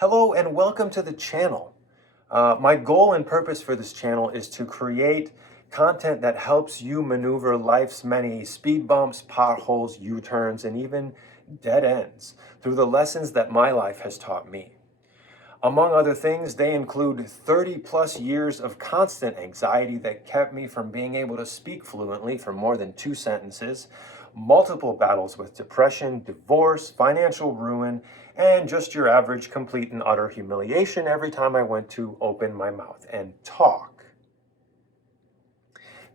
Hello and welcome to the channel. My goal and purpose for this channel is to create content that helps you maneuver life's many speed bumps, potholes, U-turns, and even dead ends through the lessons that my life has taught me. Among other things, they include 30 plus years of constant anxiety that kept me from being able to speak fluently for more than 2 sentences, multiple battles with depression, divorce, financial ruin, and just your average complete and utter humiliation every time I went to open my mouth and talk.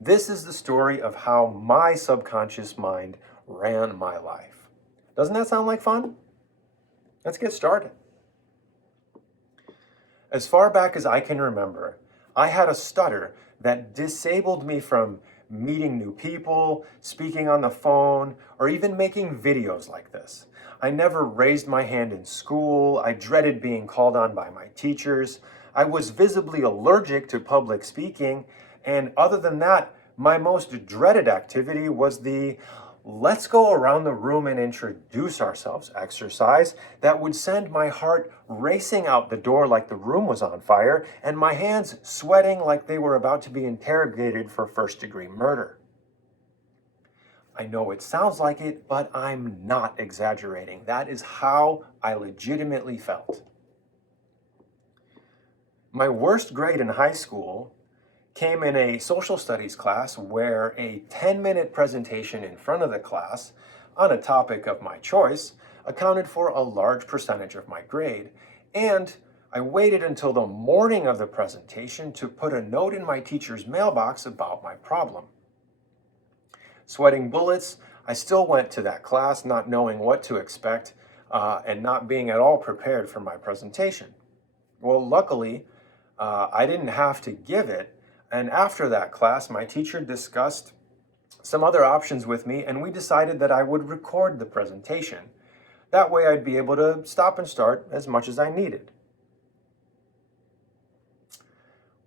This is the story of how my subconscious mind ran my life. Doesn't that sound like fun? Let's get started. As far back as I can remember, I had a stutter that disabled me from meeting new people, speaking on the phone, or even making videos like this. I never raised my hand in school. I dreaded being called on by my teachers. I was visibly allergic to public speaking. And other than that, my most dreaded activity was the let's go around the room and introduce ourselves exercise that would send my heart racing out the door like the room was on fire and my hands sweating like they were about to be interrogated for first-degree murder. I know it sounds like it, but I'm not exaggerating. That is how I legitimately felt. My worst grade in high school came in a social studies class where a 10-minute presentation in front of the class on a topic of my choice accounted for a large percentage of my grade, and I waited until the morning of the presentation to put a note in my teacher's mailbox about my problem. Sweating bullets, I still went to that class not knowing what to expect and not being at all prepared for my presentation. Well, luckily, I didn't have to give it. And after that class, my teacher discussed some other options with me, and we decided that I would record the presentation. That way I'd be able to stop and start as much as I needed.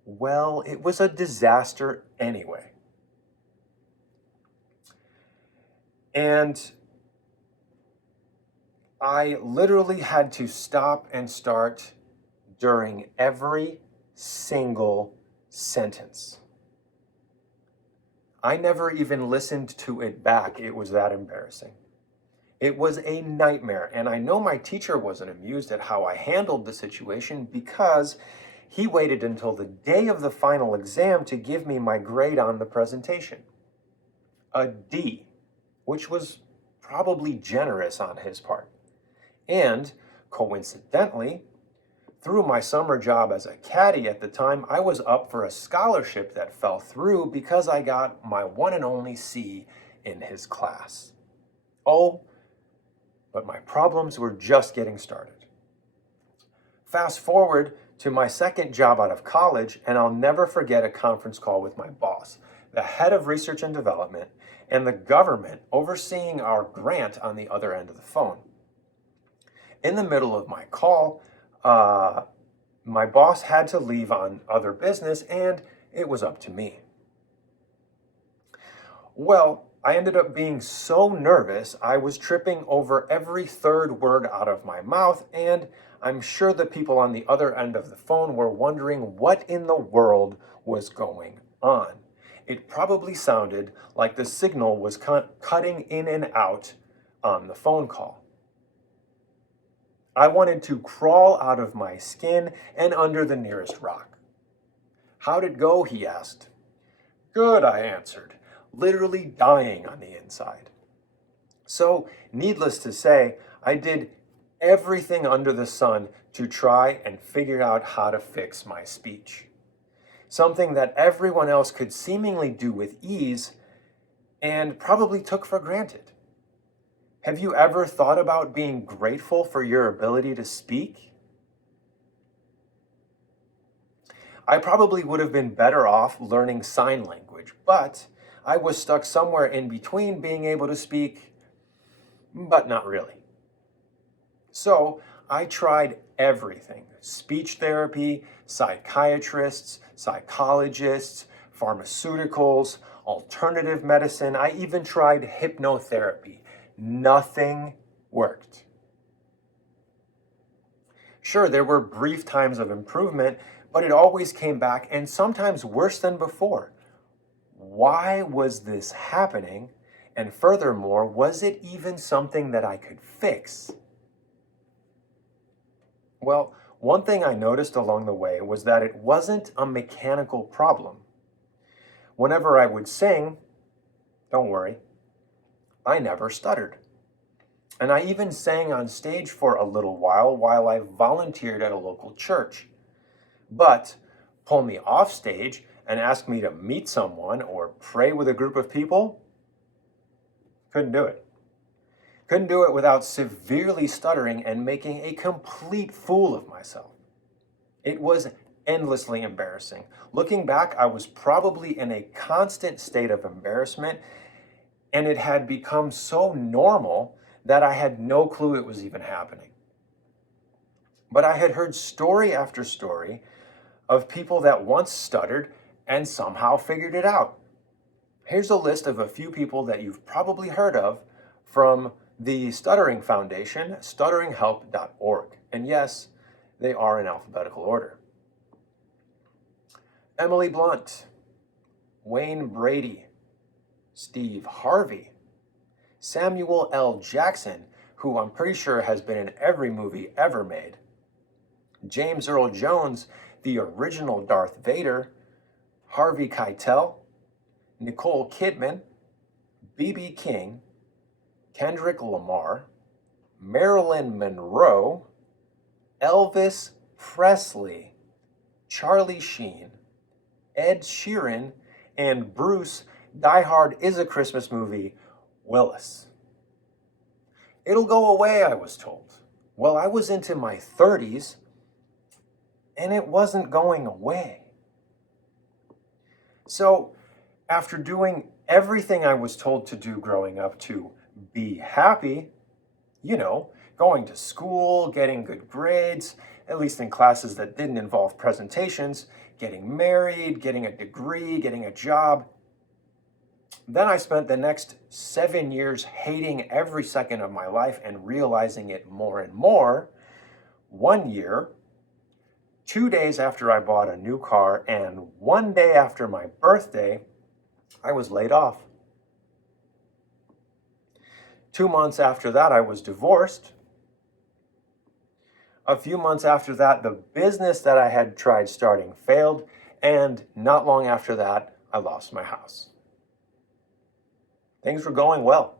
Well, it was a disaster anyway. And I literally had to stop and start during every single sentence. I never even listened to it back. It was that embarrassing. It was a nightmare, and I know my teacher wasn't amused at how I handled the situation because he waited until the day of the final exam to give me my grade on the presentation. A D, which was probably generous on his part. And coincidentally, through my summer job as a caddy at the time, I was up for a scholarship that fell through because I got my one and only C in his class. Oh, but my problems were just getting started. Fast forward to my second job out of college, and I'll never forget a conference call with my boss, the head of research and development, and the government overseeing our grant on the other end of the phone. In the middle of my call, my boss had to leave on other business, and it was up to me. Well, I ended up being so nervous, I was tripping over every third word out of my mouth, and I'm sure the people on the other end of the phone were wondering what in the world was going on. It probably sounded like the signal was cutting in and out on the phone call. I wanted to crawl out of my skin and under the nearest rock. "How'd it go?" he asked. "Good," I answered, literally dying on the inside. So, needless to say, I did everything under the sun to try and figure out how to fix my speech. Something that everyone else could seemingly do with ease and probably took for granted. Have you ever thought about being grateful for your ability to speak? I probably would have been better off learning sign language, but I was stuck somewhere in between being able to speak, but not really. So I tried everything: speech therapy, psychiatrists, psychologists, pharmaceuticals, alternative medicine. I even tried hypnotherapy. Nothing worked. Sure, there were brief times of improvement, but it always came back and sometimes worse than before. Why was this happening? And furthermore, was it even something that I could fix? Well, one thing I noticed along the way was that it wasn't a mechanical problem. Whenever I would sing, don't worry, I never stuttered. And I even sang on stage for a little while I volunteered at a local church. But pull me off stage and ask me to meet someone or pray with a group of people, couldn't do it. Couldn't do it without severely stuttering and making a complete fool of myself. It was endlessly embarrassing. Looking back, I was probably in a constant state of embarrassment, and it had become so normal that I had no clue it was even happening. But I had heard story after story of people that once stuttered and somehow figured it out. Here's a list of a few people that you've probably heard of from the Stuttering Foundation, stutteringhelp.org. And yes, they are in alphabetical order. Emily Blunt, Wayne Brady, Steve Harvey, Samuel L. Jackson, who I'm pretty sure has been in every movie ever made, James Earl Jones, the original Darth Vader, Harvey Keitel, Nicole Kidman, B.B. King, Kendrick Lamar, Marilyn Monroe, Elvis Presley, Charlie Sheen, Ed Sheeran, and Bruce, Die Hard is a Christmas movie, Willis. It'll go away, I was told. Well, I was into my 30s, and it wasn't going away. So, after doing everything I was told to do growing up to be happy, going to school, getting good grades, at least in classes that didn't involve presentations, getting married, getting a degree, getting a job. Then I spent the next 7 years hating every second of my life and realizing it more and more. 1 year, 2 days after I bought a new car, and 1 day after my birthday, I was laid off. 2 months after that, I was divorced. A few months after that, the business that I had tried starting failed, and not long after that, I lost my house. Things were going well.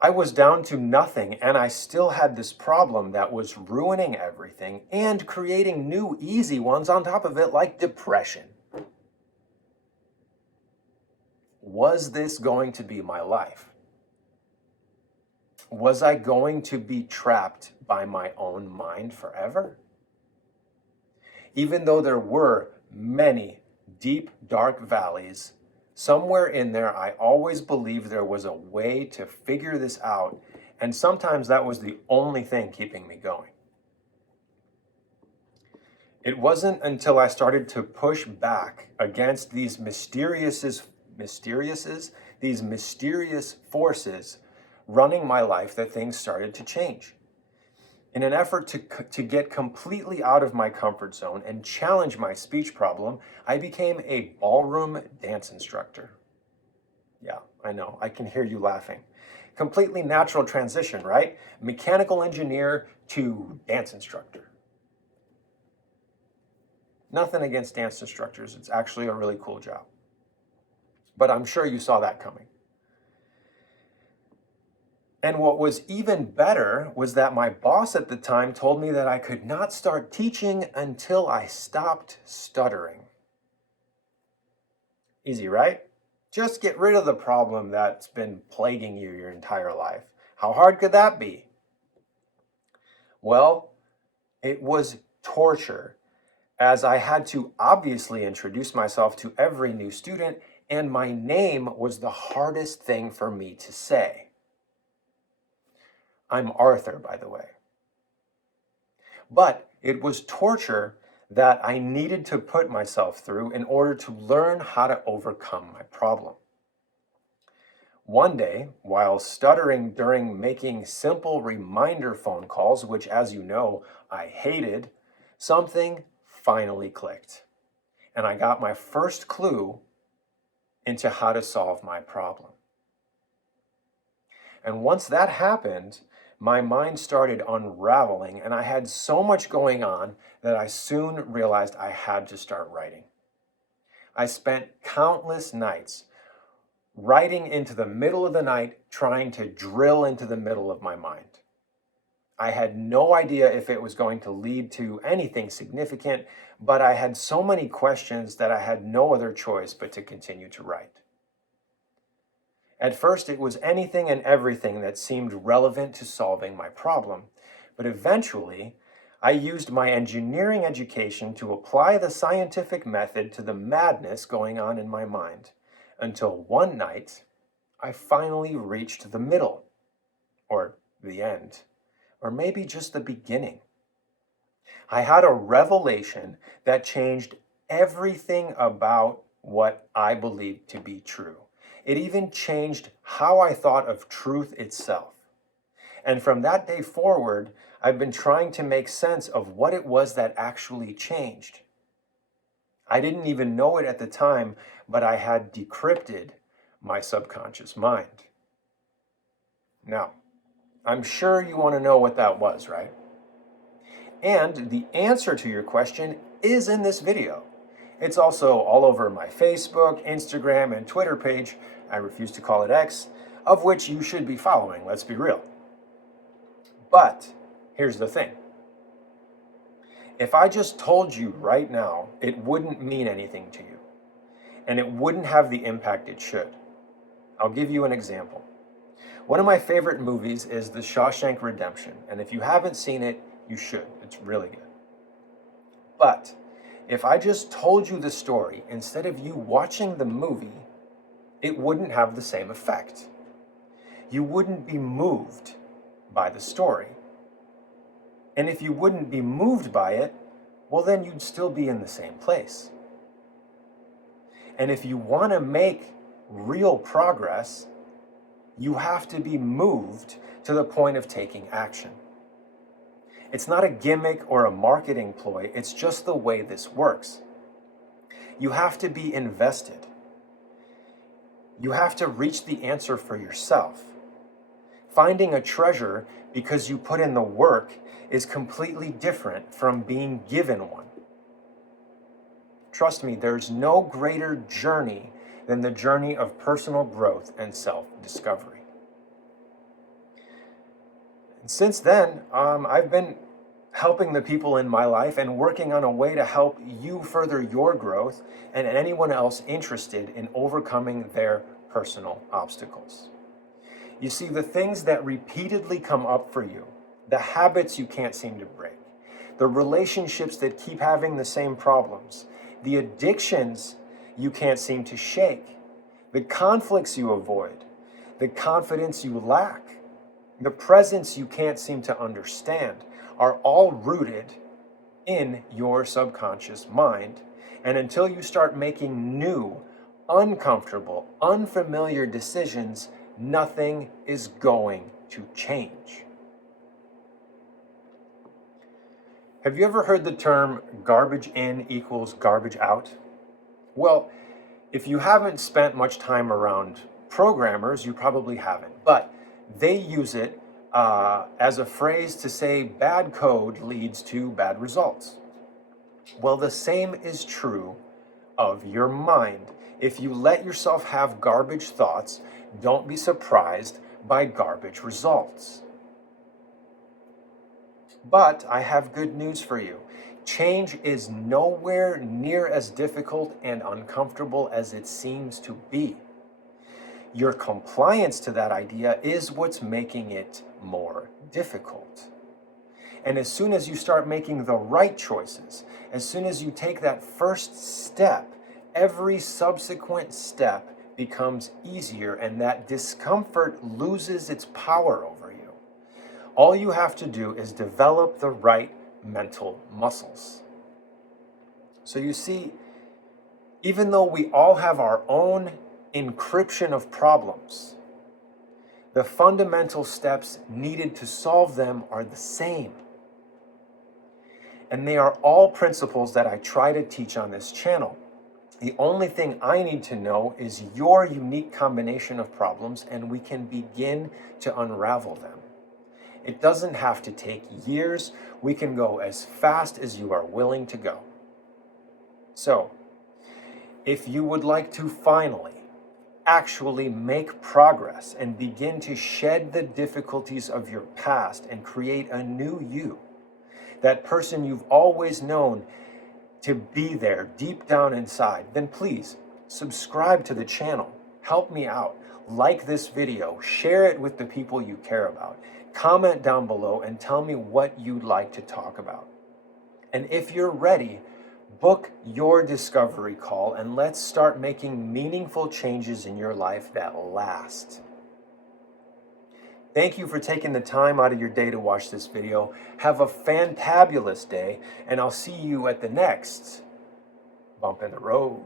I was down to nothing, and I still had this problem that was ruining everything and creating new easy ones on top of it, like depression. Was this going to be my life? Was I going to be trapped by my own mind forever? Even though there were many deep, dark valleys, somewhere in there, I always believed there was a way to figure this out, and sometimes that was the only thing keeping me going. It wasn't until I started to push back against these mysterious forces running my life that things started to change. In an effort to get completely out of my comfort zone and challenge my speech problem, I became a ballroom dance instructor. Yeah, I know, I can hear you laughing. Completely natural transition, right? Mechanical engineer to dance instructor. Nothing against dance instructors, it's actually a really cool job. But I'm sure you saw that coming. And what was even better was that my boss at the time told me that I could not start teaching until I stopped stuttering. Easy, right? Just get rid of the problem that's been plaguing you your entire life. How hard could that be? Well, it was torture, as I had to obviously introduce myself to every new student, and my name was the hardest thing for me to say. I'm Arthur, by the way. But it was torture that I needed to put myself through in order to learn how to overcome my problem. One day, while stuttering during making simple reminder phone calls, which, as you know, I hated, something finally clicked. And I got my first clue into how to solve my problem. And once that happened, my mind started unraveling, and I had so much going on that I soon realized I had to start writing. I spent countless nights writing into the middle of the night, trying to drill into the middle of my mind. I had no idea if it was going to lead to anything significant, but I had so many questions that I had no other choice but to continue to write. At first, it was anything and everything that seemed relevant to solving my problem, but eventually, I used my engineering education to apply the scientific method to the madness going on in my mind, until one night, I finally reached the middle, or the end, or maybe just the beginning. I had a revelation that changed everything about what I believed to be true. It even changed how I thought of truth itself. And from that day forward, I've been trying to make sense of what it was that actually changed. I didn't even know it at the time, but I had decrypted my subconscious mind. Now, I'm sure you want to know what that was, right? And the answer to your question is in this video. It's also all over my Facebook, Instagram, and Twitter page. I refuse to call it X, of which you should be following, let's be real. But here's the thing. If I just told you right now, it wouldn't mean anything to you, and it wouldn't have the impact it should. I'll give you an example. One of my favorite movies is The Shawshank Redemption, and if you haven't seen it, you should. It's really good. But if I just told you the story instead of you watching the movie, it wouldn't have the same effect. You wouldn't be moved by the story. And if you wouldn't be moved by it, well, then you'd still be in the same place. And if you want to make real progress, you have to be moved to the point of taking action. It's not a gimmick or a marketing ploy, it's just the way this works. You have to be invested. You have to reach the answer for yourself. Finding a treasure because you put in the work is completely different from being given one. Trust me, there's no greater journey than the journey of personal growth and self-discovery. And since then, I've been helping the people in my life and working on a way to help you further your growth and anyone else interested in overcoming their personal obstacles. You see, the things that repeatedly come up for you, the habits you can't seem to break, the relationships that keep having the same problems, the addictions you can't seem to shake, the conflicts you avoid, the confidence you lack, the presence you can't seem to understand, are all rooted in your subconscious mind. And until you start making new, uncomfortable, unfamiliar decisions, nothing is going to change. Have you ever heard the term garbage in equals garbage out? Well, if you haven't spent much time around programmers, you probably haven't, but they use it as a phrase to say bad code leads to bad results. Well, the same is true of your mind. If you let yourself have garbage thoughts, don't be surprised by garbage results. But I have good news for you. Change is nowhere near as difficult and uncomfortable as it seems to be. Your compliance to that idea is what's making it more difficult. And as soon as you start making the right choices, as soon as you take that first step, every subsequent step becomes easier and that discomfort loses its power over you. All you have to do is develop the right mental muscles. So you see, even though we all have our own encryption of problems, the fundamental steps needed to solve them are the same. And they are all principles that I try to teach on this channel. The only thing I need to know is your unique combination of problems, and we can begin to unravel them. It doesn't have to take years. We can go as fast as you are willing to go. So, if you would like to finally actually make progress and begin to shed the difficulties of your past and create a new you, that person you've always known to be there deep down inside, then please subscribe to the channel. Help me out. Like this video, share it with the people you care about. Comment down below and tell me what you'd like to talk about. And if you're ready, book your discovery call and let's start making meaningful changes in your life that last. Thank you for taking the time out of your day to watch this video. Have a fantabulous day, and I'll see you at the next bump in the road.